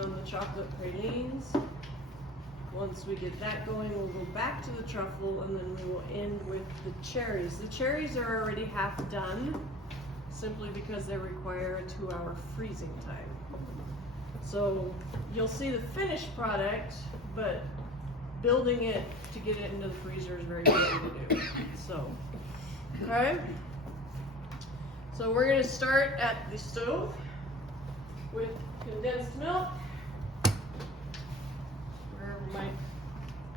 on the chocolate pralines. Once we get that going, we'll go back to the truffle, and then we will end with the cherries. The cherries are already half done, simply because they require a 2-hour freezing time. So you'll see the finished product, but building it to get it into the freezer is very easy to do. So, okay. So we're gonna start at the stove with condensed milk, wherever my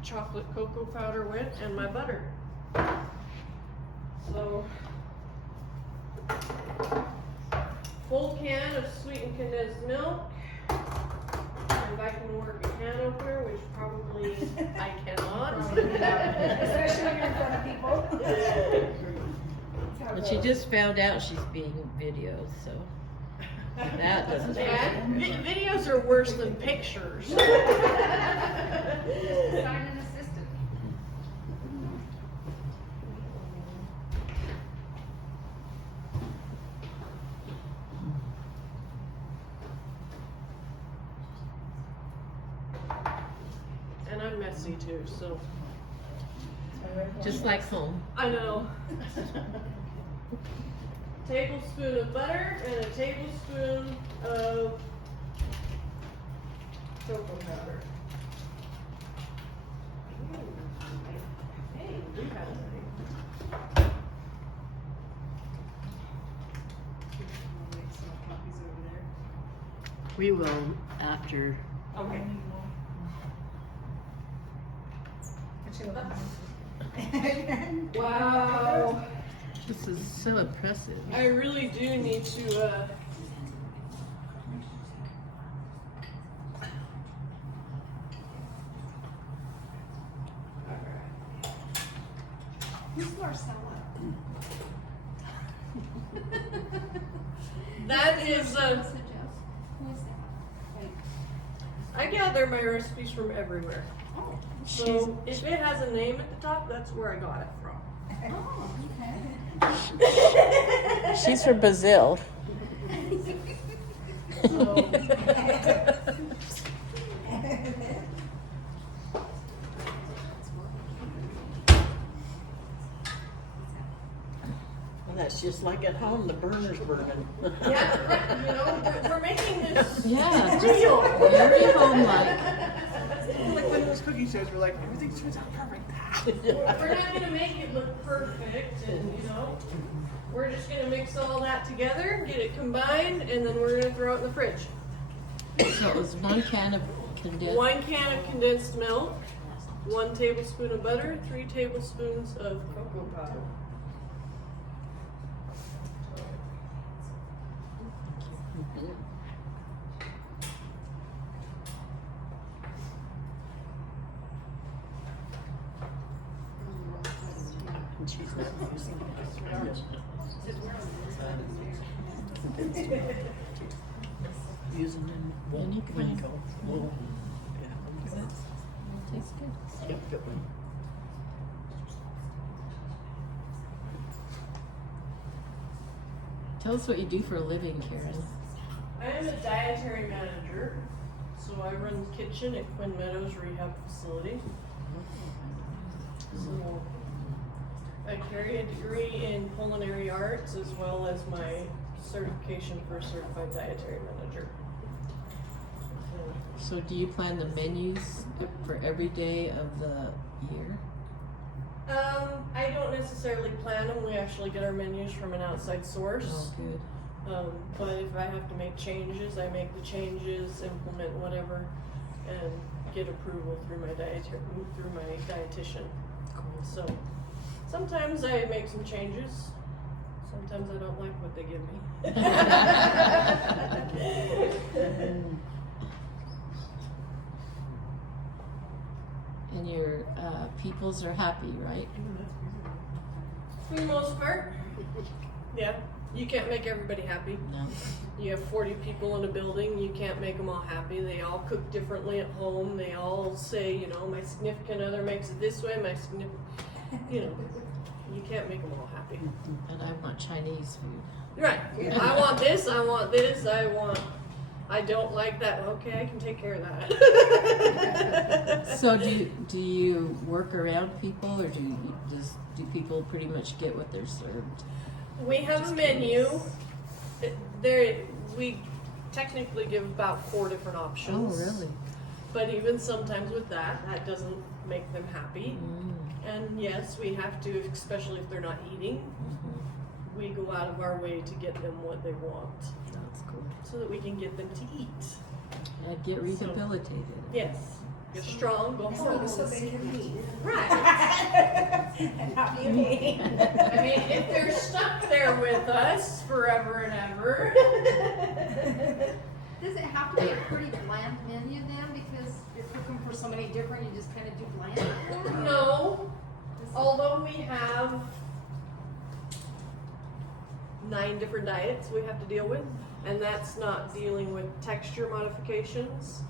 chocolate cocoa powder went, and my butter. So, full can of sweetened condensed milk. If I can work a can opener, which probably I cannot. Especially when you're in front of people. But she just found out she's being videoed, so that doesn't Yeah, videos are worse than pictures. Sign an assistant. And I'm messy too, so. just like home. I know. Tablespoon of butter and a tablespoon of cocoa powder. Hey, you have a We will after. Okay. Wow. This is so impressive. I really do need to, Who's Marcella? that is, Who is that? I gather my recipes from everywhere. Oh, So if it has a name at the top, that's where I got it from. okay. She's from Brazil. So, Well, that's just like at home, the burner's burning. yeah, you know, we're making this Yeah, real. very home-like. Like when those cookie shows were like, everything turns out perfect. We're not gonna make it look perfect, and you know, we're just gonna mix all that together, get it combined, and then we're gonna throw it in the fridge. So it was 1 can of condensed. 1 can of condensed milk, 1 tablespoon of butter, 3 tablespoons of cocoa powder. And she's not using using them when you go. Whoa. Yeah. Tastes good. Yep, good one. Tell us what you do for a living, Karen. I am a dietary manager, so I run the kitchen at Quinn Meadows Rehab Facility. So I carry a degree in culinary arts as well as my certification for a certified dietary manager. So do you plan the menus for every day of the year? I don't necessarily plan them. We actually get our menus from an outside source. Oh, good. But if I have to make changes, I make the changes, implement whatever, and get approval through my dietitian. Cool. So sometimes I make some changes. Sometimes I don't like what they give me. And your peoples are happy, right? For the most part, yeah. You can't make everybody happy. No. You have 40 people in a building, you can't make them all happy. They all cook differently at home. They all say, you know, my significant other makes it this way, you know, you can't make them all happy. And I want Chinese food. Right. I want this, I want this, I I don't like that. Okay, I can take care of that. So do you work around people, or do people pretty much get what they're served? We have Just a menu. curious. We technically give about 4 different Oh, options. really? But even sometimes with that doesn't make them happy. Mm. And yes, we have to, especially if they're not eating, Mm-hmm. we go out of our way to get them what they want, That's cool. so that we can get them to eat. And get rehabilitated. Yes. Get strong, go home. So they can eat. Right. And not be a pain. I mean, if they're stuck there with us forever and ever. Does it have to be a pretty bland menu then? Because you're cooking for somebody different, you just kind of do bland? No. Although we have 9 different diets we have to deal with, and that's not dealing with texture modifications.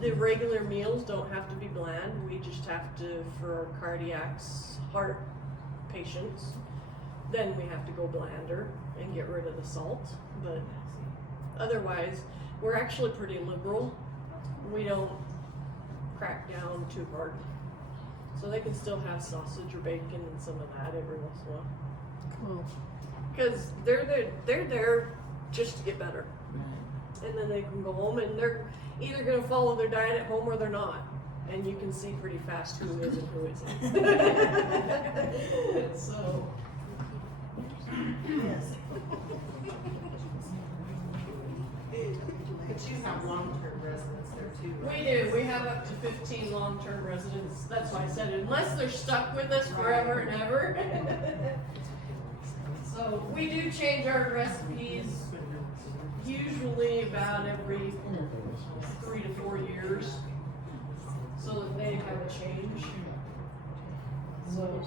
The regular meals don't have to be bland. We just have to, for our cardiacs, heart patients, then we have to go blander and get rid of the salt. But otherwise, we're actually pretty liberal. We don't crack down too hard. So they can still have sausage or bacon and some of that every once in a while. Cool. Because they're there just to get better. And then they can go home and they're either going to follow their diet at home or they're not. And you can see pretty fast who is and who isn't. So, yes. But you have long-term residents there too, right? We do. We have up to 15 long-term residents. That's why I said it. Unless they're stuck with us forever and ever. So we do change our recipes usually about every 3 to 4 years, so that they have a change. So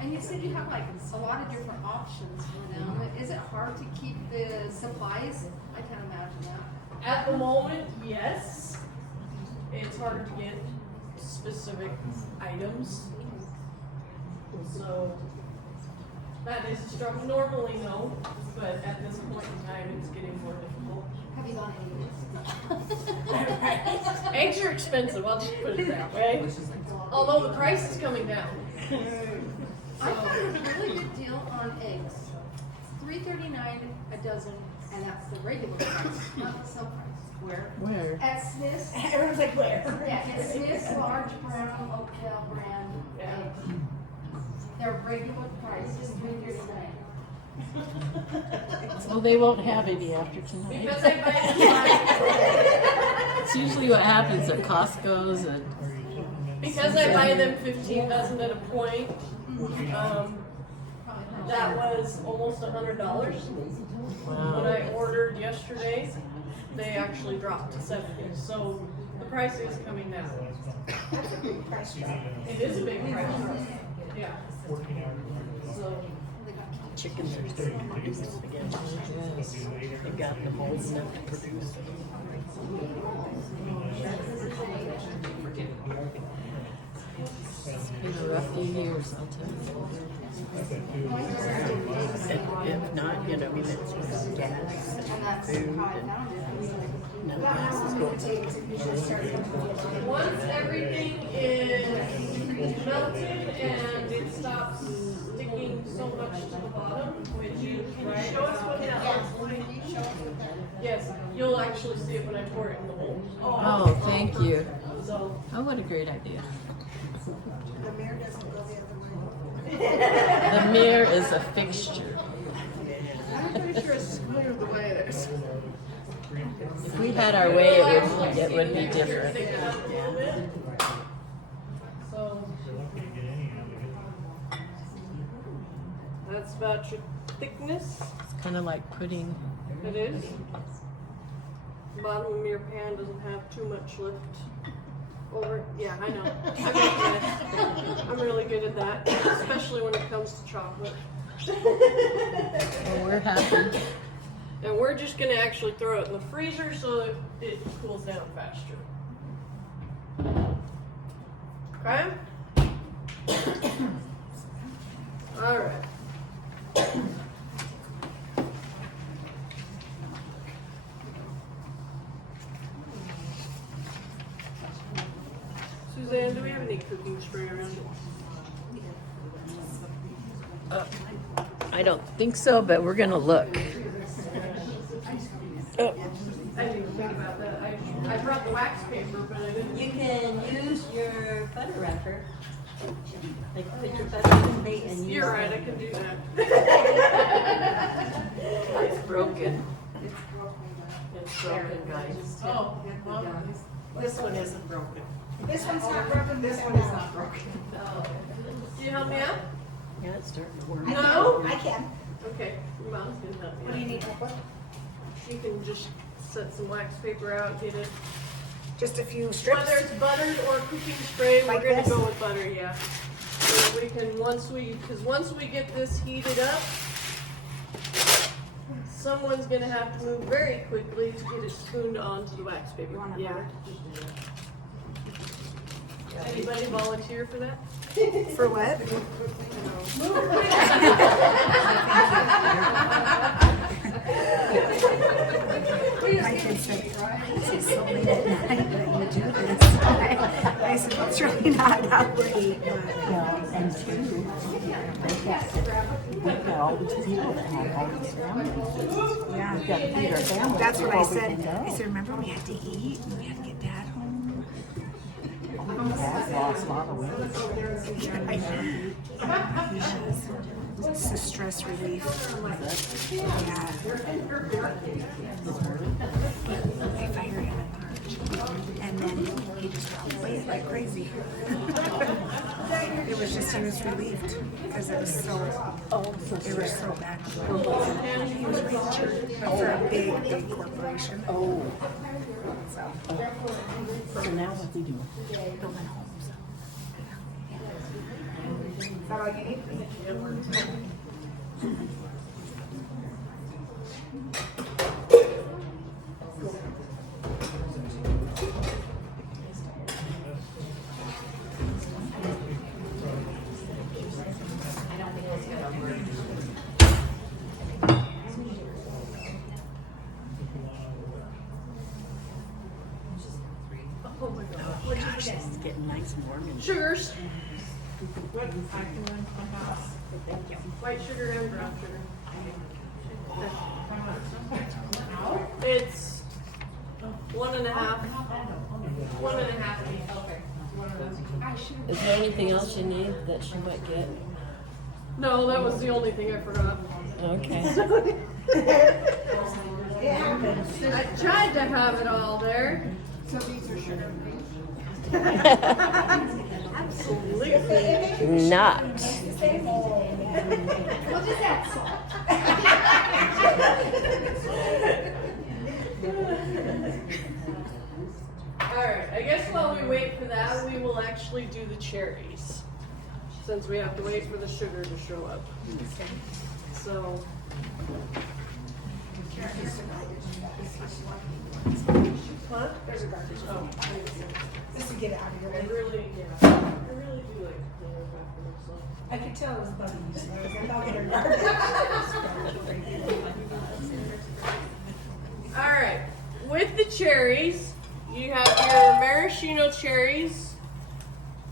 And you said you have like a lot of different options, you know? Is it hard to keep the supplies? I can't imagine that. at the moment, yes, it's hard to get specific items. So that is a struggle. Normally, no, but at this point in time, it's getting more difficult. Have you gone Eggs are expensive, I'll just put it that way. Although the price is coming down. I found a really good deal on eggs. $3.39 a dozen, and that's the regular price, not the sale price. Where? At Smith's. Everyone's like, where? Yeah, it's Smith's large brown Oakdale brand eggs. Their regular price is $3.39. Well, they won't have any after tonight. Because I buy It's usually what happens at Costco's and. because I buy them 15 dozen at a point, that was almost $100. When Wow. I ordered yesterday, they actually dropped to 70. So the price is coming down. That's a big price drop. It is a big price drop. Yeah. So Chickens are still producing again. Yes. They got them old enough to produce them. It's been a rough few years, I'll tell you. If not, you know, I mean, it's gas And that's and food how I and found it. none of How that long is will it going take to usually start cooking? once everything is melted and it stops sticking so much to the bottom, which is right Show us what about- that looks like. Show us what that is. Yes, you'll actually see it when I pour it in the bowl. Oh, thank you. So Oh, what a great idea. The mirror doesn't go the other way. The mirror is a fixture. I'm pretty sure it's clear the way it is. If we had our way, it would be different. Thicken up a little bit. So that's about your thickness. It's kind of like pudding. It is. Bottom of your pan doesn't have too much lift over. Yeah, I know. I'm really good at that, especially when it comes to chocolate. Well, we're happy. And we're just gonna actually throw it in the freezer so that it cools down faster. Okay? Alright. Suzanne, do we have any cooking spray around? I don't think so, but we're gonna look. I didn't even think about that. I brought the wax paper, but I didn't. You can use your butter wrapper. Like put your butter in the plate and use You're right, I can do that. It's broken. It's broken, guys. Oh, well, This one isn't broken. This one's not broken, This one is not broken. can you help me out? Yeah, it's starting to work. No? I can. Okay, your mom's gonna help me. What do you need help with? You can just set some wax paper out, get it. Just a few strips? Whether it's buttered or cooking spray, Like we're gonna this? go with butter, yeah. So we can, once we get this heated up, someone's gonna have to move very quickly to get it spooned onto the wax paper. You want it Yeah. buttered? Anybody volunteer for that? For what? My kid said, it's so late at night that you do this. I said, well, it's really not that late, Well, and two, we've got all these people that have all these families. but yeah. We've got to feed our families. That's what I before we said. can go. I said, remember we had to eat and we had to get dad home? Dad lost a lot of weight. It's a stress relief. Yeah. They fired him in March. And then he just got weight like crazy. It was just, he was relieved because it was so, they were so bad. And he was rich, but for a big, big corporation. Oh, So, so now what they do? building homes. Is that all you need? Oh my god. It's getting nice and warm in Sugars, What? I can run my house. Thank you. white sugar and brown sugar. It's 1.5. 1.5. Is there anything else you need that she might get? No, that was the only thing I forgot. Okay. I tried to have it all there. So these are sugar free? Absolutely. Not. What is that salt? Alright, I guess while we wait for that, we will actually do the cherries. Since we have to wait for the sugar to show up. So. What? There's a garbage. Oh, Just to get it out of your I way. really, yeah, I really do like cleaning up after myself. I could tell it was bugging you, so I was like, I'll get her garbage. Alright, with the cherries, you have your maraschino cherries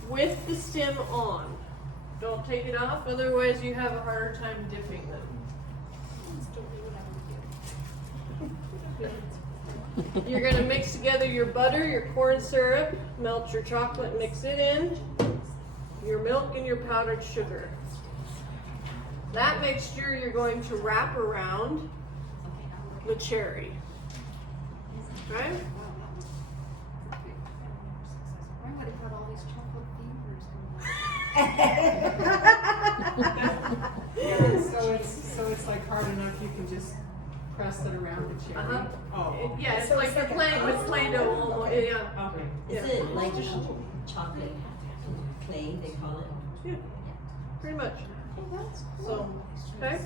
with the stem on. Don't take it off, otherwise you have a harder time dipping them. You're gonna mix together your butter, your corn syrup, melt your chocolate, mix it in, your milk and your powdered sugar. That mixture you're going to wrap around the cherry. Right? I would have had all these chocolate fingers. So it's like hard enough you can just press it around the cherry. Uh-huh. Oh. Yeah, it's like the Play-Doh almost, yeah. Okay. Yeah. Is it like chocolate clay, they call it? Yeah, pretty much. So, okay?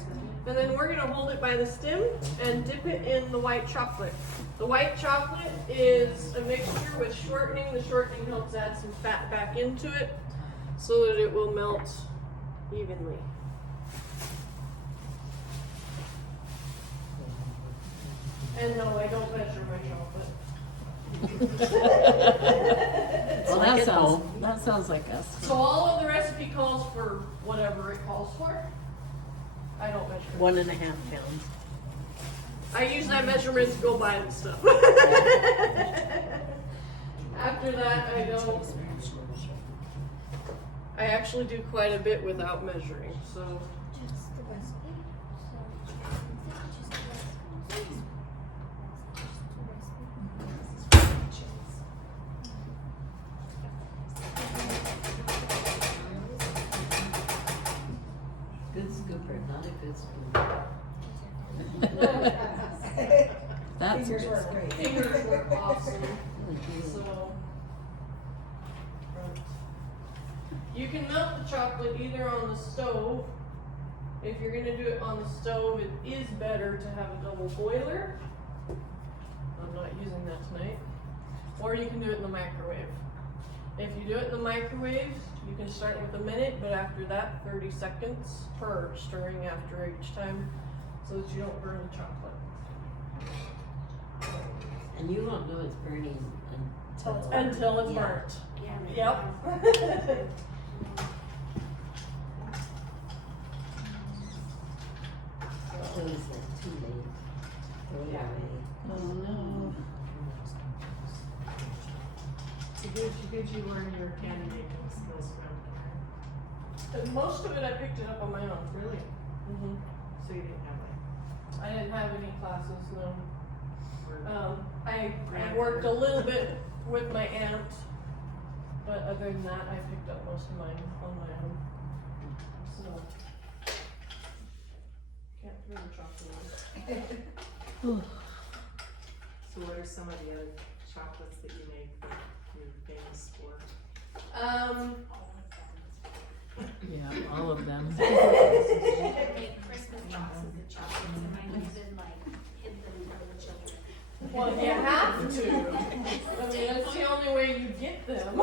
And then we're gonna hold it by the stem and dip it in the white chocolate. The white chocolate is a mixture with shortening. The shortening helps add some fat back into it so that it will melt evenly. And no, I don't measure my chocolate. Well, it home. That sounds like us. So all of the recipe calls for whatever it calls for. I don't measure. 1.5 pounds. I use that measurement to go buy the stuff. After that, I don't. I actually do quite a bit without measuring, so. Good scooper, not a good spoon. That's a good spoon. Fingers work awesome. So. You can melt the chocolate either on the stove. If you're gonna do it on the stove, it is better to have a double boiler. I'm not using that tonight. Or you can do it in the microwave. If you do it in the microwave, you can start with a minute, but after that, 30 seconds per stirring after each time, so that you don't burn the chocolate. And you won't know it's burning Until it's burnt. Yep. So is that too late? Throw it Yeah. away. Oh no. So did you learn your candy making skills from But most of it, I picked it up on my own. Really? Mm-hmm. So you didn't have like, I didn't have any classes, no. or I worked a little bit with my aunt, but other than that, I picked up most of mine on my own. So. Can't throw the chocolate away. so what are some of the other chocolates that you make that you're famous for? Yeah, all of them. Make Christmas chocolate chocolates, and my husband like hid them from the children. Well, you have to. I mean, that's the only way you get them.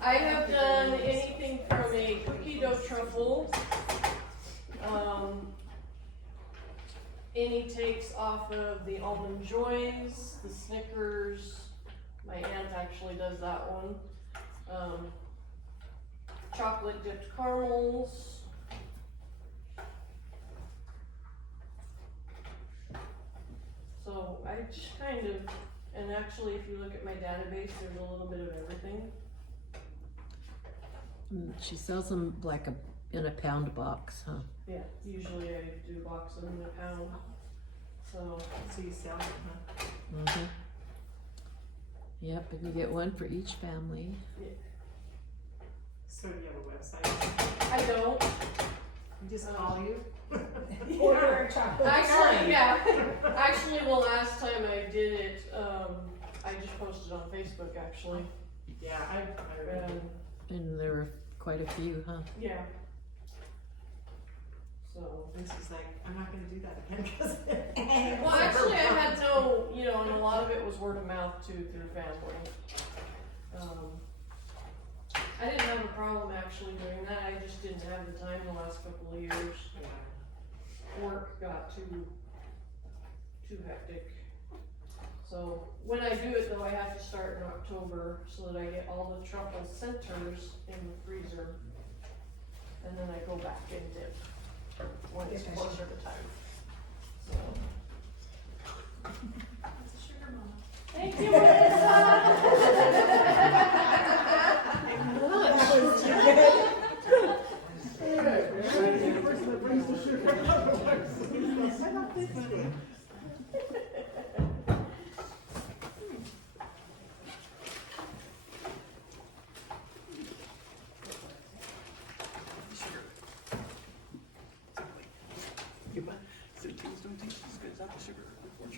I have done anything from a cookie dough truffle, any takes off of the almond joys, the Snickers. My aunt actually does that one. Chocolate dipped caramels. So I just kind of, and actually if you look at my database, there's a little bit of everything. She sells them like in a pound box, huh? Yeah, usually I do box them in a pound. So, So you sell them, huh? Mm-hmm. Yep, and you get one for each family. So do you have a website? I don't. We just call you? Order chocolate. Actually, yeah. Actually, the last time I did it, I just posted on Facebook actually. Yeah, I read it. And there were quite a few, huh? Yeah. So. This is like, I'm not gonna do that again because. Well, actually, I had no, and a lot of it was word of mouth too through family. I didn't have a problem actually doing that. I just didn't have the time the last couple of years. Work got too hectic. So when I do it though, I have to start in October so that I get all the truffle centers in the freezer. And then I go back and dip when it's closer to time. So. It's a sugar mama. Thank you, Melissa.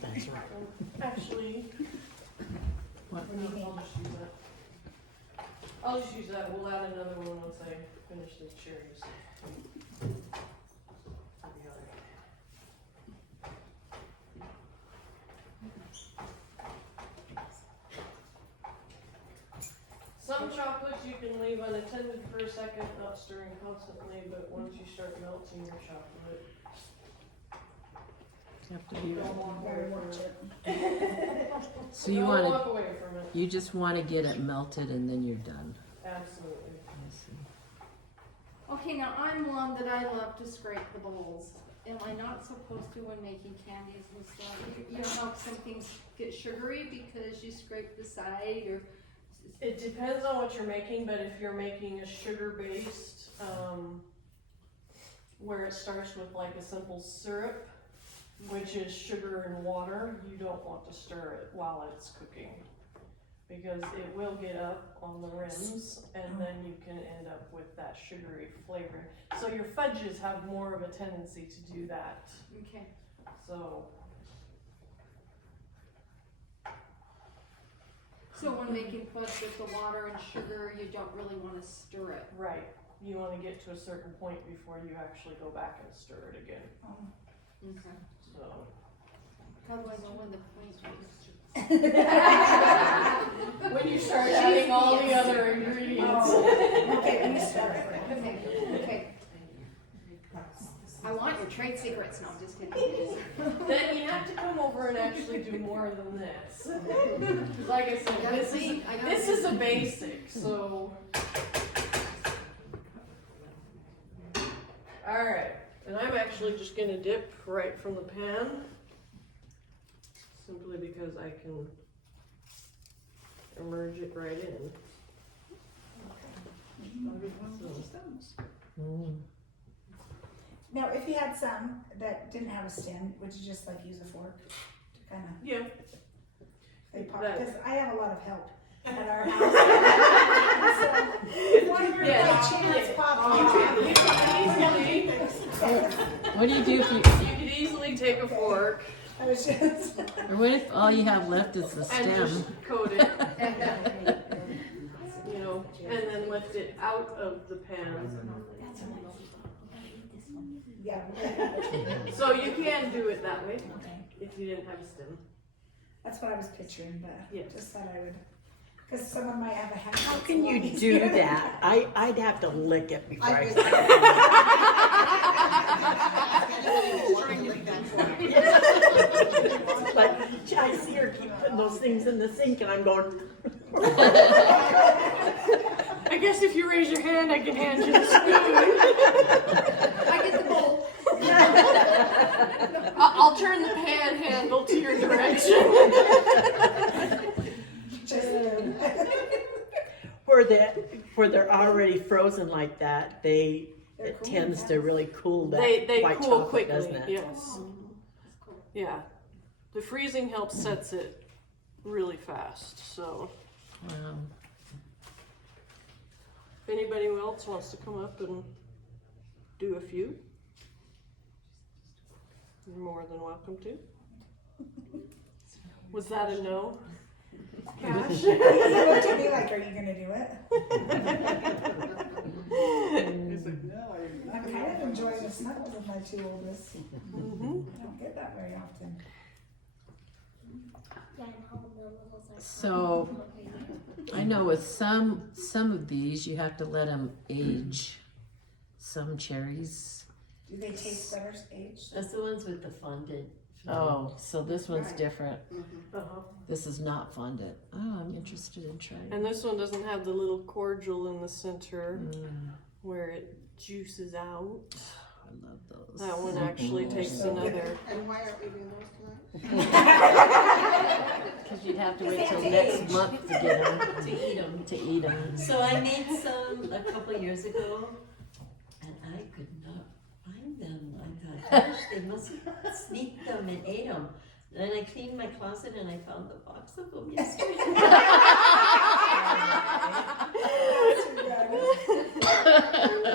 That's right. Actually, What? I'll just use that. We'll add another one once I finish the cherries. Some chocolates you can leave unattended for a second, not stirring constantly, but once you start melting your chocolate, You have to be don't walk away from it. So you Don't wanna walk away from it. you just want to get it melted and then you're done. Absolutely. I see. Okay, now I'm one that I love to scrape the bowls. Am I not supposed to when making candies and stuff? You know how some things get sugary because you scrape the side or? It depends on what you're making, but if you're making a sugar-based, where it starts with like a simple syrup, which is sugar and water, you don't want to stir it while it's cooking. Because it will get up on the rims and then you can end up with that sugary flavor. So your fudges have more of a tendency to do that. Okay. So when making fudge with the water and sugar, you don't really want to stir it. Right, you wanna get to a certain point before you actually go back and stir it again, Okay. so. How do I know when the point is? When you start adding all the other ingredients. Okay, let me start. Okay, okay. I want your trade secrets, no, I'm just kidding. Then you have to come over and actually do more than this. Like I said, this is a basic, so. Alright, and I'm actually just gonna dip right from the pan. Simply because I can immerse it right in. Now, if you had some that didn't have a stem, would you just like use a fork to kind of, Yeah. they pop? That- Because I have a lot of help at our house. So, if one of your Yeah. chance pop You can easily, What do you do if you, you could easily take a fork I was just. or what if all you have left is the and stem? just coat it. You know, and then lift it out of the pan. Yeah. So you can do it that way if you didn't have a stem. That's what I was picturing, but Yes. just thought I would, because someone might have a hand. How can you do that? I'd have to lick it before I. But I see her keep putting those things in the sink and I'm going. I guess if you raise your hand, I can hand you the spoon. I get the bowl. I'll turn the pan handle to your direction. Where they're already frozen like that, it tends to really cool that They white cool chocolate, quickly, doesn't it? yes. Yeah. The freezing helps sets it really fast, so. Wow. If anybody else wants to come up and do a few, you're more than welcome to. Was that a no? Cash? You looked at me like, are you gonna do it? I'm kind of enjoying the snuggles of my two oldest. Mm-hmm. I don't get that very often. So, I know with some of these, you have to let them age. Some cherries. Do they taste better aged? That's the ones with the fondant. Oh, so this one's different. Uh-huh. This is not fondant. Oh, I'm interested in trying. And this one doesn't have the little cordial in the center Mm, where it juices out. I love those. That one actually takes another. And why aren't we doing those tonight? Because you'd have to wait till next month to get them. To eat 'em. To eat them. So I made some a couple years ago, and I could not find them. I thought, gosh, they must have sneaked them and ate them. Then I cleaned my closet and I found the box of them yesterday.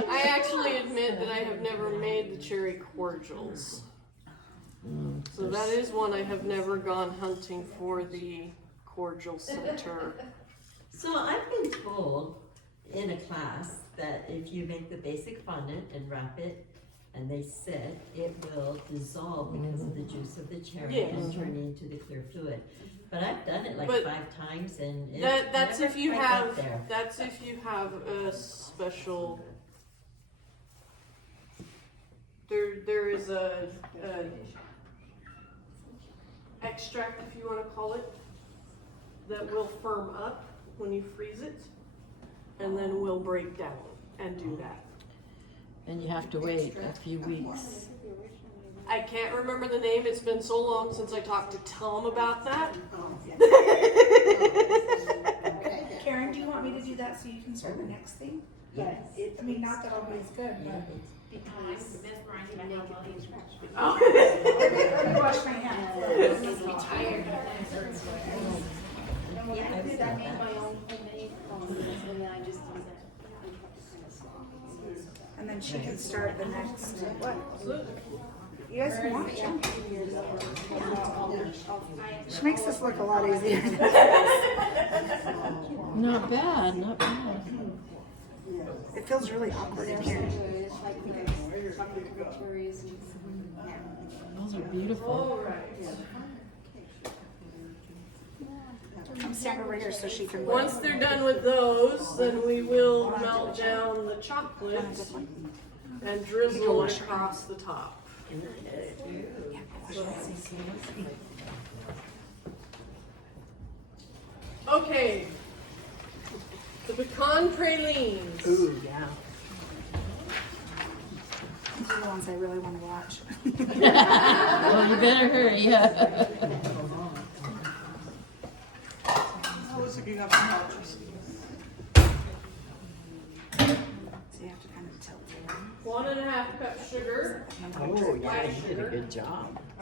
I actually admit that I have never made the cherry cordials. So that is one I have never gone hunting for the cordial center. So I've been told in a class that if you make the basic fondant and wrap it and they sit, it will dissolve because of the juice of the cherry Yes. and turn into the clear fluid. But I've done it like But 5 times and it That's never if you quite got have, there. that's if you have a special, there is a extract, if you wanna call it, that will firm up when you freeze it, and then will break down and do that. And you have to wait a few weeks. I can't remember the name, it's been so long since I talked to Tom about that. Karen, do you want me to do that so you can start the next thing? Yes. I mean, not that always good, but. Because mesmerizing by how well you scratch. Oh. Let me wash my hands. You must be tired. And when I did, I made my own homemade cones, and then I just do that. And then she can start the next, what? You guys can watch. She makes this look a lot easier. Not bad, not bad. It feels really awkward in here. It's like the chocolate cherries and. Those are beautiful. Come stand over here so she can. Once they're done with those, then we will melt down the chocolate and drizzle it across the top. Okay. The pecan pralines. Ooh, yeah. These are the ones I really want to watch. Well, you better hurry, yeah. So you have to kind of tilt it. 1.5 cup sugar. Oh, yeah, you did a good job. I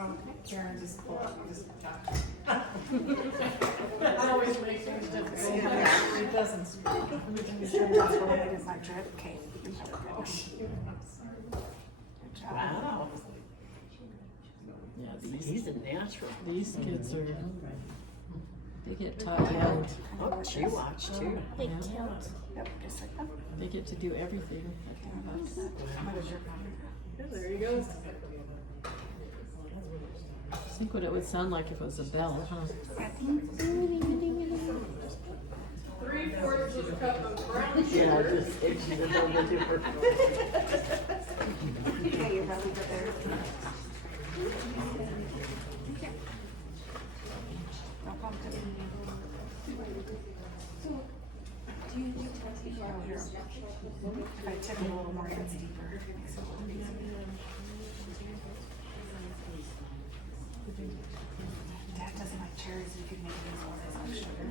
always make things difficult. It doesn't. That's what I did my drip cake. Wow. Yeah, He's a natural. these kids are, they get taught young. Oh, she watched too. Yeah. Yep, just like that. They get to do everything. There you go. Think what it would sound like if it was a bell, huh? 3/4 of a cup of brown Yeah, sugar. just if she's a little bit different. Yeah, you're really good there. Don't bump it. If I tip it a little more, it gets deeper. Makes it a little easier. Dad doesn't like cherries, you could make it as well as sugar.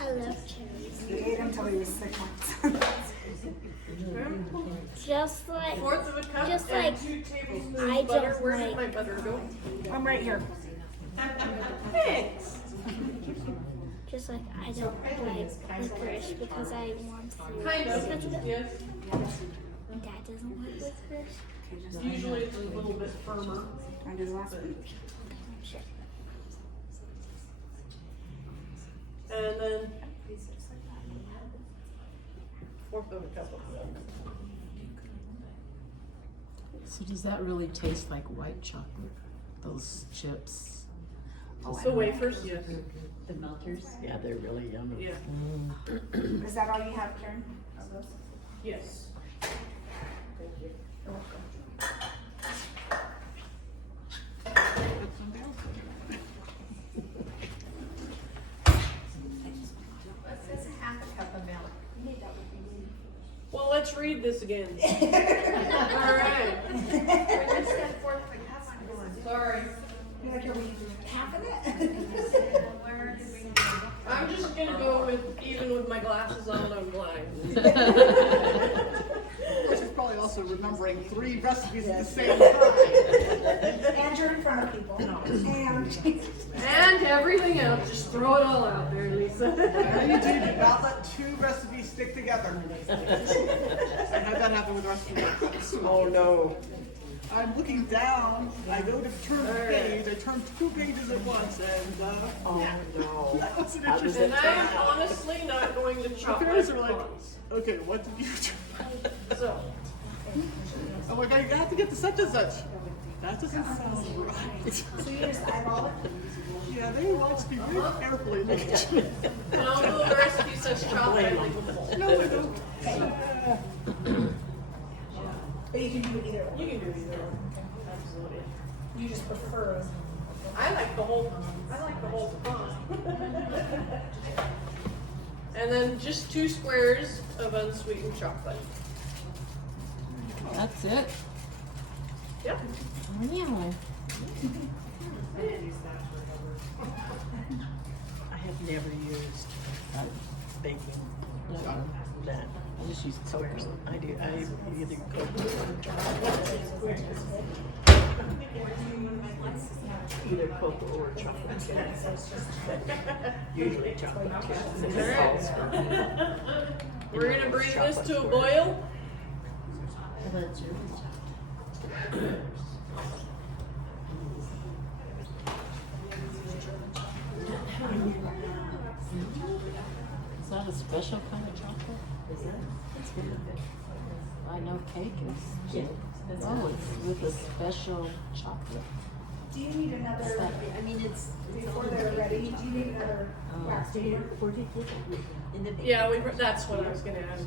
I love cherries. He ate them till he was 6 months. Just like 1/4 of a cup Just and like 2 tablespoons I of butter. don't Where did like- my butter go? I'm right here. Thanks. just like I don't like licorice because I want to. Kind of. That's what Yes. Dad doesn't like licorice. Usually it's a little bit firmer. I do the last one. Sure. And then 1/4 of a cup of milk. So does that really taste like white chocolate? Those chips? The wafers, yes. The melters. Yeah, they're really yummy. Yeah. Is that all you have, Karen? Of those? Yes. Well, let's read this again. All right. Sorry. You're like, are we half of it? I'm just gonna go with even with my glasses on. I'm blind. Of course, you're probably also remembering 3 recipes at the same time. And you're in front of people. And And everything else, just throw it all out there, Lisa. Whatever you do, do not let 2 recipes stick together. I had that happen with the rest of the recipes. Oh, no. I'm looking down, I go to turn the page, I turn 2 pages at once, and Oh, no. that was an How does interesting. it And I am honestly not going to My chop my parents are like, pecans. okay, what did you do? So, I'm like, I have to get to such and such. That doesn't sound right. so you just eyeball it? Yeah, they watched me very carefully. and although the recipe says chop, I leave them whole. No, I don't. But you can do it either way. You can do either one. Absolutely. You just prefer it. I like the whole pond. And then just 2 squares of unsweetened chocolate. That's it? Yep. Yeah. I have never used baking that. I just use Squares. I do. I either cook or either cocoa or chocolate chip. Usually chocolate chip. We're gonna bring this to a boil. How about German chocolate? Is that a special kind of chocolate? Is that? It's really good. I know cake is. Yeah, that's Oh, it's with a special chocolate. Do you need another, I mean, it's before they're ready, do you need another wax paper? Where did you get it? In the bakery. Yeah, that's what I was gonna add.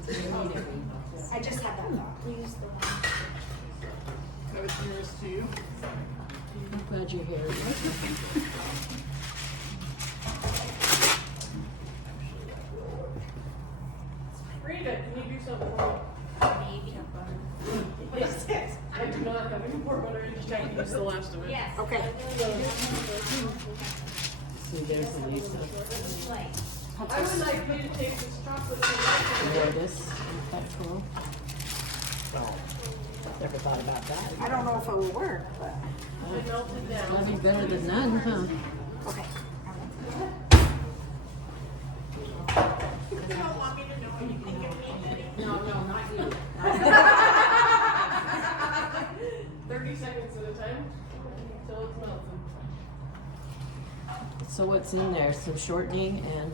I just had that thought. Please, the one. That was yours too. I'm glad you're here. Rita, can you do something for me? Maybe. I do not have any more butter, you just have to use the last of it. Yes. Okay. See, there's the Lisa. Like, I would like you to take this chocolate You and know this? Isn't that cool? Well, never thought about that. I don't know if it will work, but, melt it down. Probably better than none, huh? okay. No, not you. 30 seconds at a time until it's melted. So what's in there? Some shortening and,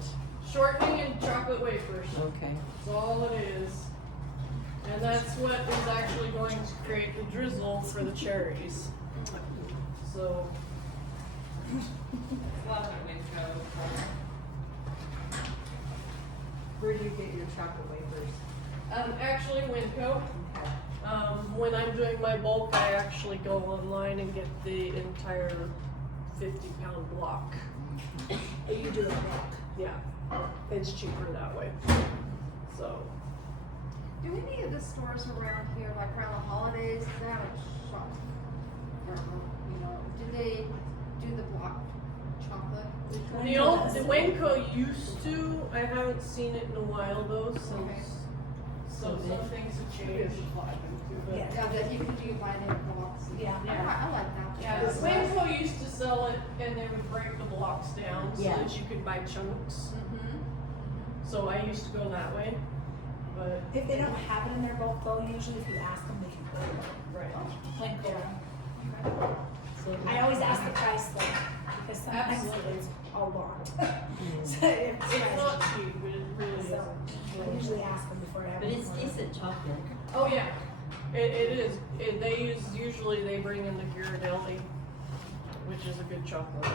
Shortening and chocolate wafers. okay. That's all it is. And that's what is actually going to create the drizzle for the cherries. So. Where do you get your chocolate wafers? Actually, Winco. When I'm doing my bulk, I actually go online and get the entire 50-pound block. You do it block. Yeah, it's cheaper that way. So. Do any of the stores around here, like around the holidays, they have a shop? Or, you know, do they do the block chocolate? The Winco used to. I haven't seen it in a while though, since some things have changed. Yeah. Yeah, that you can do by their blocks. Yeah. I like that. Yeah, Winco used to sell it, and they would break the blocks down so Yeah. that you could buy chunks. Mm-hmm. So I used to go that way, but If they don't have it in their bulk though, usually if you ask them, they can put it right. like there. So I always ask the price though, because sometimes Absolutely. it's a lot. So it's It's not cheap, but it really So is. I usually ask them before I have But them. it's decent chocolate. Oh yeah, it is. Usually they bring in the Ghirardelli, which is a good chocolate.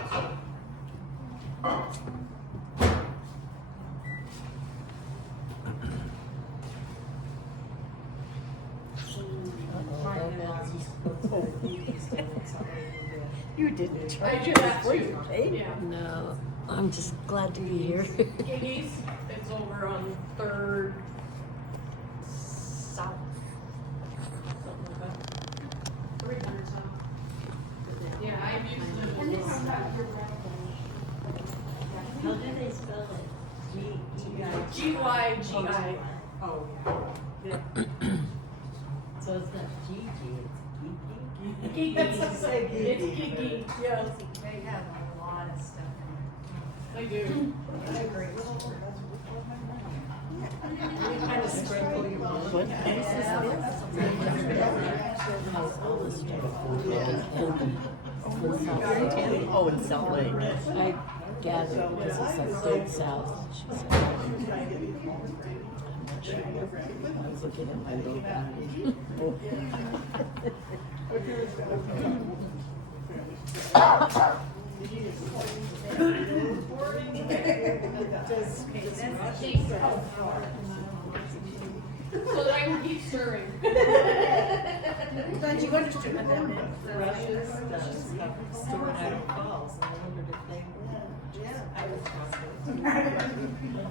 So. You didn't try I do to that sleep, too. eh? Yeah. No, I'm just glad to be here. Candies, it's over on 3rd South. Something like that. 300 South. Yeah, I've used it. And this is not your How do they spell it? G-Y-G-I. Oh, yeah. So it's not Gigi, it's Gigi? Gigi. It's Gigi, yeah, they have a lot of stuff in they do. I agree. I just sprinkle you on. What? Oh, in Salt Lake. I gather because it's like dead south, she said. I'm not sure. I was looking at my little boundary. So that I can keep stirring. Glad you understood what that meant. Rushes does have stored out balls, and I wondered if they were. I was chocolate.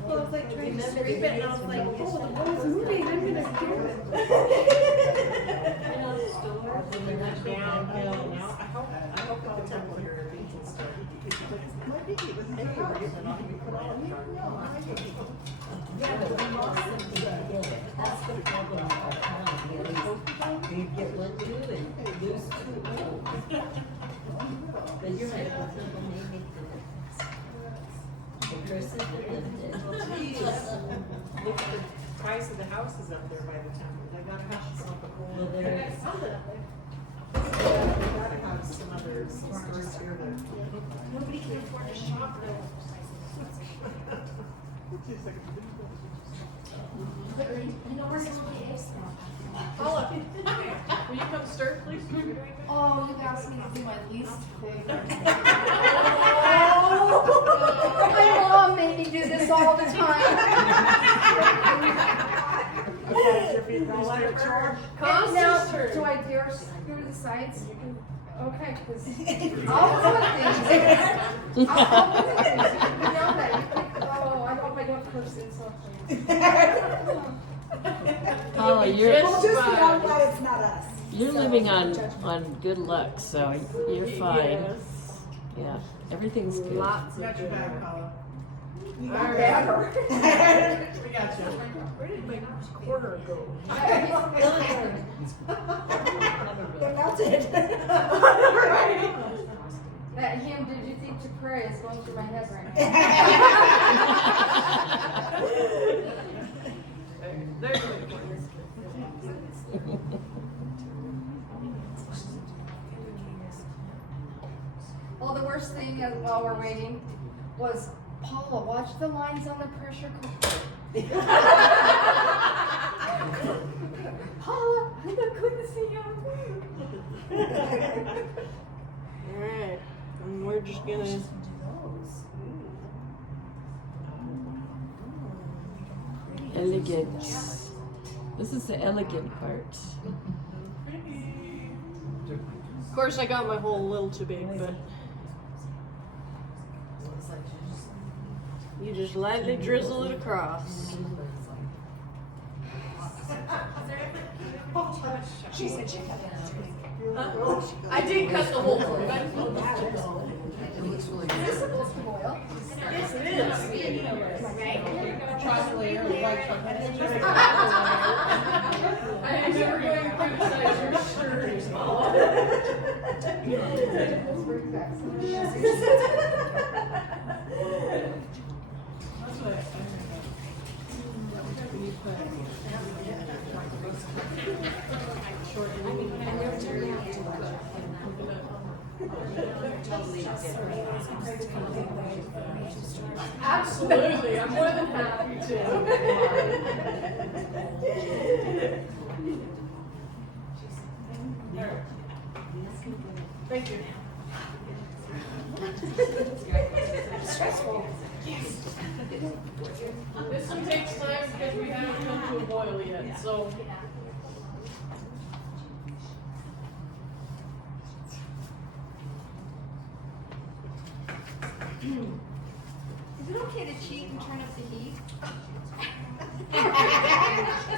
Well, I was like trying to scrape it, and I was like, oh, the ball's moving, I'm gonna do it. You know, the store, when they're not Downhill now. I hope at the temple here at Beach and stuff. Might be, this is a party, but not even put on. Yeah, but we lost them together. That's the problem with our town. You get one new and lose two old. But you're right, the temple may make the difference. The person that lived it. Geez, look at the price of the houses up there by the temple. They gotta have some. Well, They there, gotta have some other stores here that. Nobody can afford to shop though. You know where some cakes Paula, will you come stir, please? Oh, you asked me to do my least favorite. My mom made me do this all the time. Now, do I dare screw the sides? Okay, because I'll put things. I'll put things. You know that. You pick, oh, I hope I don't curse in something. Paula, you're Well, just be out glad it's not us. you're living on good luck, so you're fine. Yeah, everything's good. Lots We of got your back, Paula. You got better. We got you. Where did my quarter go? It melted. That hymn, Did You Think to Pray, is going through my head right now. There's my quarter. Well, the worst thing while we're waiting was, Paula, watch the lines on the pressure cooker. Paula, I couldn't see you. Alright, and we're just gonna. Elegant. This is the elegant part. Of course, I got my hole a little too big, but. You just lightly drizzle it across. She said she cut that. I did cut the hole for it. Is this supposed to boil? Yes, it is. Chocolate layer, or white chocolate. I'm never going to criticize your shirt. That's what I heard. Absolutely, I'm more than happy to. Thank you. Stressful. This one takes time because we haven't come to a boil yet, so. Is it okay to cheat and turn up the heat?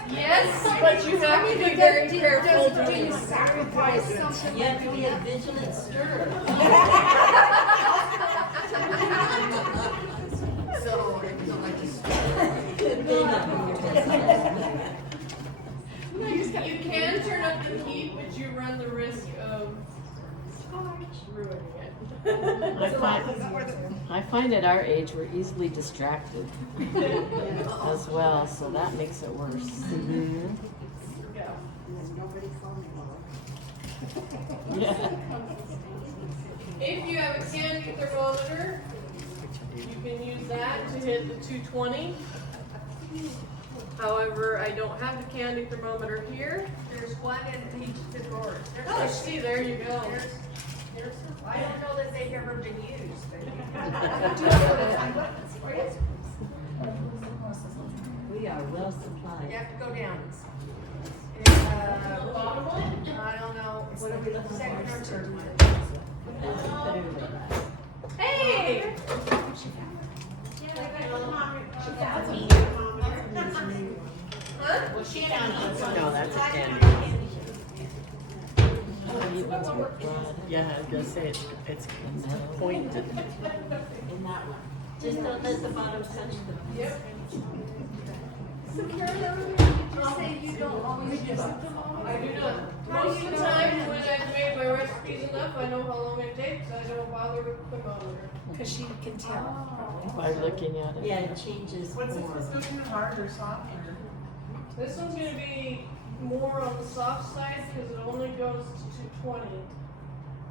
Yes, but you have to be very careful. Do you sacrifice something? you have to be a vigilant stirrer. So, it was like this. Good thing I'm your best friend. You can turn up the heat, but you run the risk of ruining it. I find at our age we're easily distracted as well, so that makes it worse. And nobody phoned me. Yeah. If you have a candy thermometer, you can use that to hit the 220. However, I don't have the candy thermometer here. There's one in each of the drawers. Oh, see, there you go. I don't know that they've ever been used, but. We are well supplied. You have to go down and see. ones with blood. Yeah, I was gonna say, it's pointed. In that one. Just don't let the bottom touch them. So Karen, did you say you don't always use them all? I do not. How do Most you of the know? time, when I've made my recipes enough, I know how long it takes, I don't bother with the thermometer. Cause she can tell. By looking at it. Yeah, it changes What's it form. supposed to be, hard or soft? This one's gonna be more on the soft side, because it only goes to 220.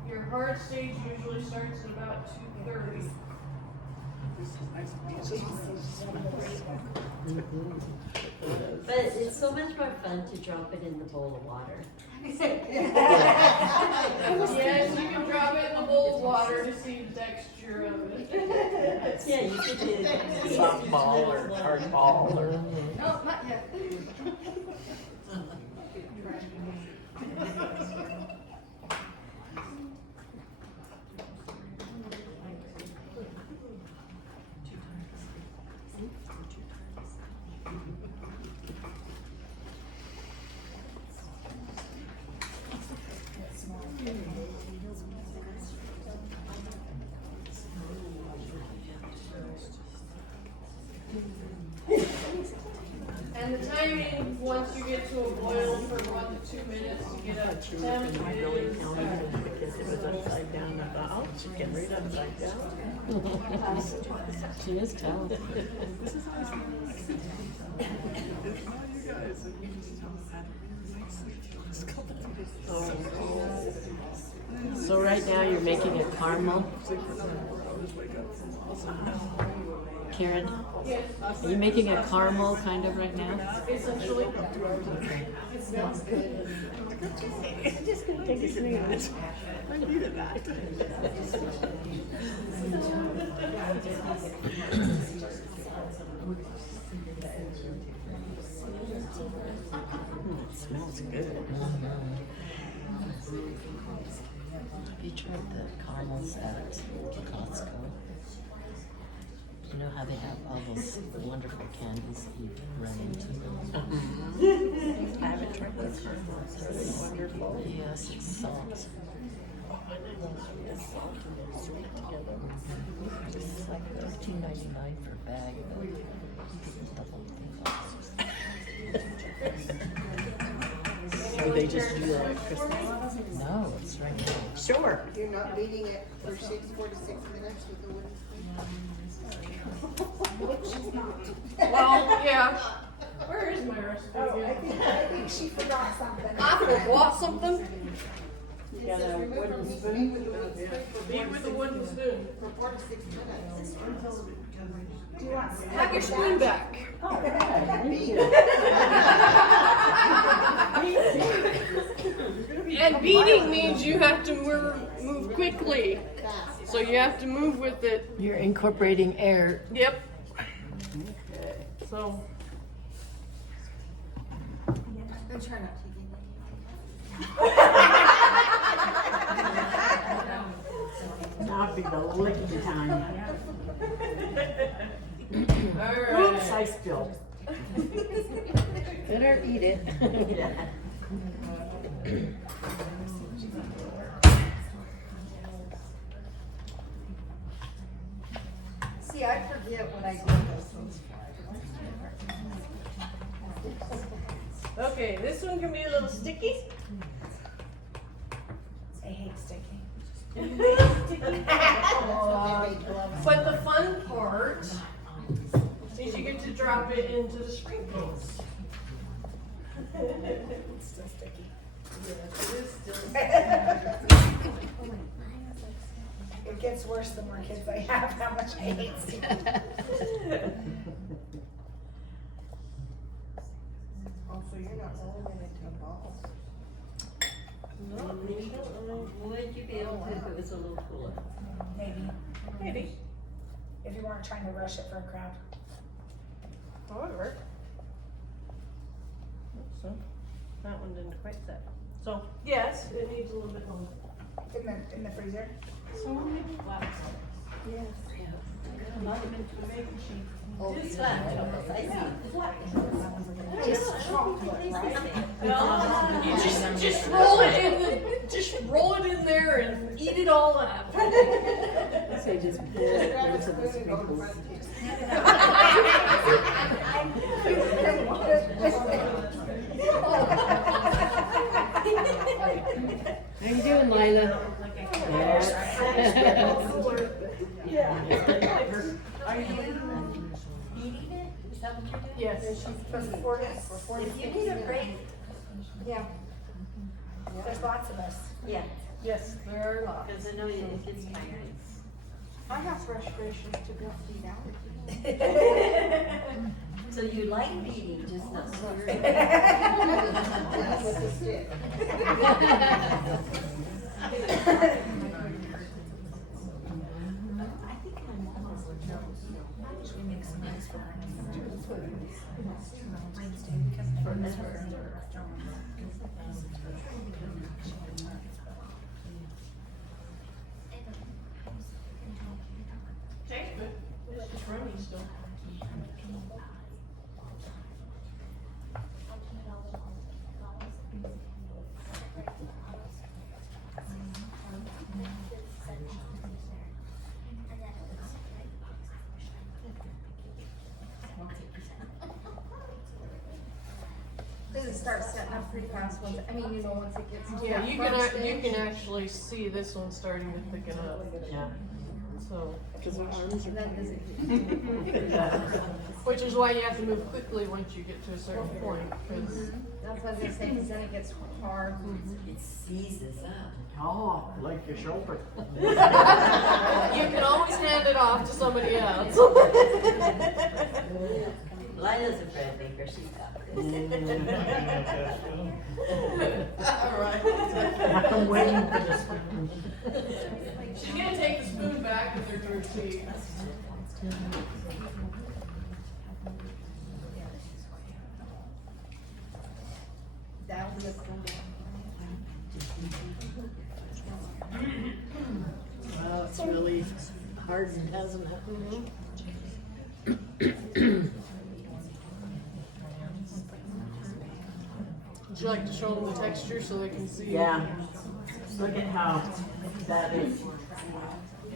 Your hard stage usually starts at about 230. But it's so much more fun to drop it in the bowl of water. Yes, you can drop it in the bowl of water to see the texture of it. Yeah, you could do Softball or hardball or. No, not yet. And the timing, once you get to a boil for 1 to 2 minutes to get up to temp, I is really counted it because it was upside down. I thought, oh, she can read upside down. She is talented. So right now you're making a caramel, Karen? Are you making a caramel kind of right now? essentially. It's just gonna take a minute. I needed that. It smells good. Have you tried the caramels at Costco? You know how they have all those wonderful candies that you run into? I haven't tried those caramels. They're really wonderful. Yes, it's salt. It's like $2.99 for a bag. But you can eat the whole thing. Or they just do that at Christmas. No, it's right now. Sure. You're not beating it for 4 to 6 minutes with the wooden spoon? Well, yeah. Where is my recipe Oh, again? I think she forgot something. I forgot something. It says remove from meat beat with the wooden spoon Beat with a wooden spoon. for 4 to 6 minutes. Do you want some? Have your spoon back. And beating means you have to move quickly. So you have to move with it. You're incorporating air. Yep. So. I'm trying not to Now be the licking time. Alright. Oops, I spilled. Better eat it. See, I forget what I do those things for. Okay, this one can be a little sticky. I hate sticking. But the fun part is you get to drop it into the sprinkles. It's still sticky. Yes, it is still. It gets worse the more kids I have, how much I hate sticking. Oh, so you're not rolling it into balls. Would you be able to if it was a little cooler? Maybe, Maybe. if you weren't trying to rush it for a crowd. However. So, that one didn't quite set. So, yes, it needs a little bit longer. In the freezer? So we'll make it flat. Yes. Oh, it's flat. I see. Just chocolate, right? You just roll it in the Just roll it in there and eat it all up. So you just pour it into the sprinkles. How you doing, Lila? Yes. Are you eating it? Is that what you're doing? Yes. If you need a break, Yeah. There's lots of us. yeah, Yes, there are lots. because I know it gets tiring. I have frustrations to go feed out. So you like eating, just not swearing. With the stick. It's running still. Does it start setting up pretty fast once, I mean, you know, once it gets. to Yeah, that you front can stage? actually see this one starting to thicken up. Yeah. So, Because our arms And are. then does it? which is why you have to move quickly once you get to a certain point, because That's what I was gonna say, cause then it gets hard. It seizes up. Oh, like your shoulder. you can always hand it off to somebody else. Lila's a bread maker, she's got this. I'm waiting for this. She's gonna take the spoon back with her to her teeth. That'll be a cool Well, it's really hardened, hasn't it? Would you like to show them the texture so they can see? Yeah. Look at how that is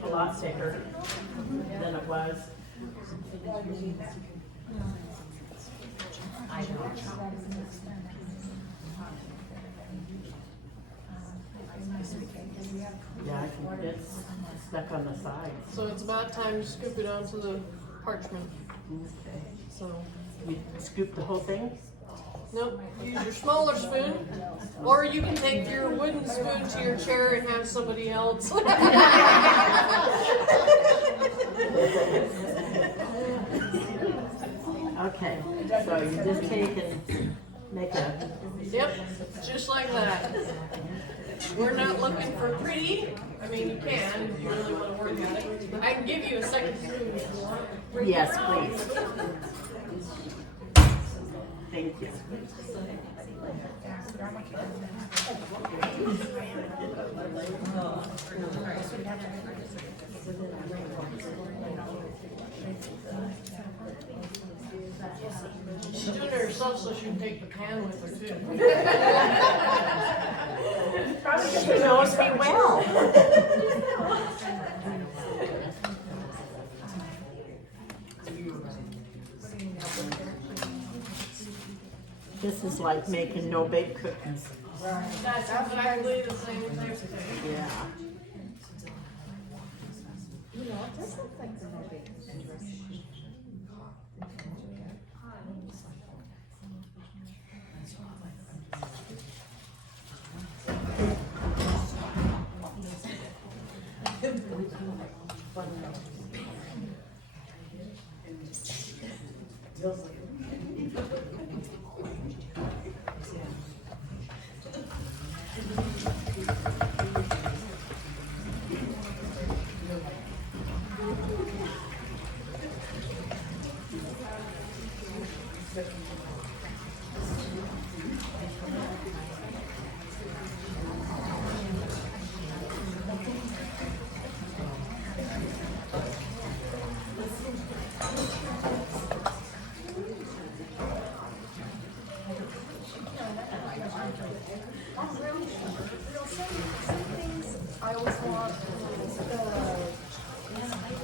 a lot thicker than it was. Yeah, I can get stuck on the sides. So it's about time to scoop it onto the parchment. Okay. So, We scoop the whole thing? nope, use your smaller spoon, or you can take your wooden spoon to your chair and have somebody else. Okay, so you just take and make a, Yep, just like that. We're not looking for pretty. I mean, you can if you really want to work at it. I can give you a second spoon if you want. yes, please. Thank you. She's doing it herself so she can take the pan with her too. She knows me well. This is like making no-bake cookies. That's exactly the same type of thing. Yeah. You know, it does look like the movie.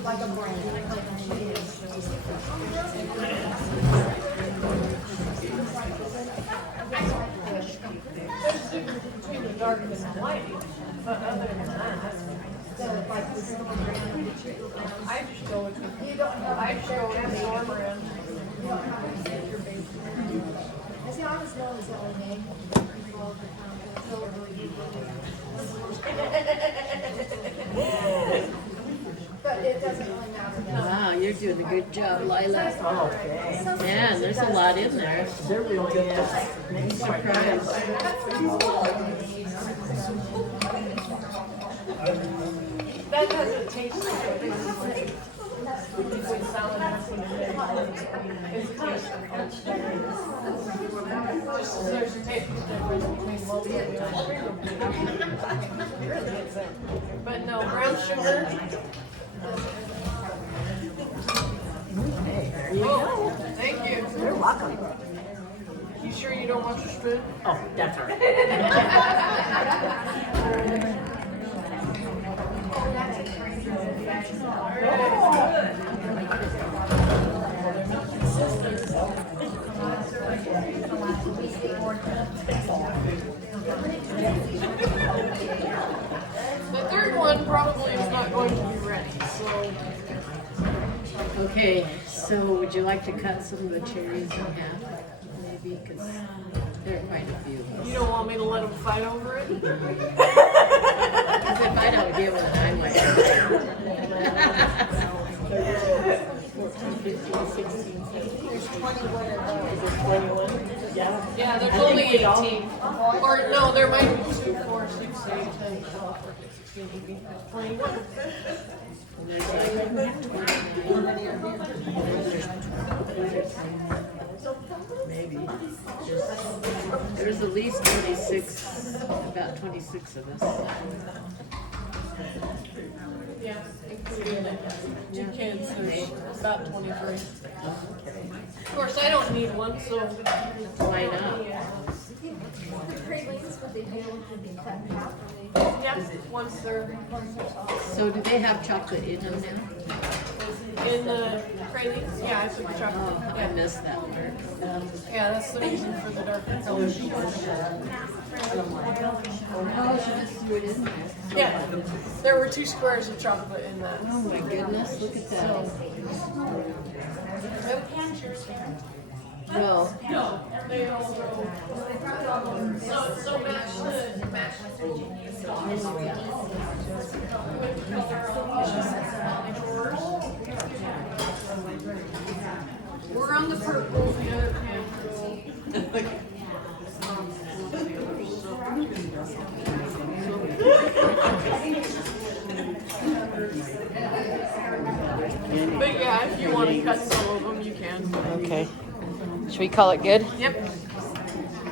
Like a brand, like she is. There's a difference between the darkness and lighting, but other than that, I just go with the, I just go with the store brand. See, I was known as LNA. But it doesn't really matter. Wow, you're doing a good job, Lila. Oh, Man, there's a lot in there. there really is. Surprise. That doesn't taste like a big one. Between salad and food and it's tastes just there's a taste difference between local and but no, brown sugar. There you Oh, go. thank you. You're welcome. You sure you don't want your spoon? Oh, that's all right. The third one probably is not going to be ready, so Okay, so would you like to cut some of the cherries in half? Maybe, because there are quite a few. you don't want me to let them fight over it? Because if I don't get one, I might. 14, 15, 16, 17. There's 21 of those. Is it 21? Yeah. Yeah, there's I think only we all- 18. Or no, there might be 2, 4, 6, 8, 10, 12, 14, 16, 18, 21. Maybe. There's at least 26, about 26 of us. Yeah, including the 2 kids, there's about 23. Of course, I don't need one, so. Why not? The pralines, would they be able to be cut in half? Yep, once they're So do they have chocolate in them now? in the pralines. Yeah, I put the chocolate. Oh, I Yeah. missed that part. Yeah, that's the reason for the dark color. Oh, she just threw it in there. Yeah, there were 2 squares of chocolate in that. Oh my goodness, look at that. Well, No, they all go. So match the we're on the purple, the other can But yeah, if you want to cut some of them, you can. okay. Should we call it good? Yep.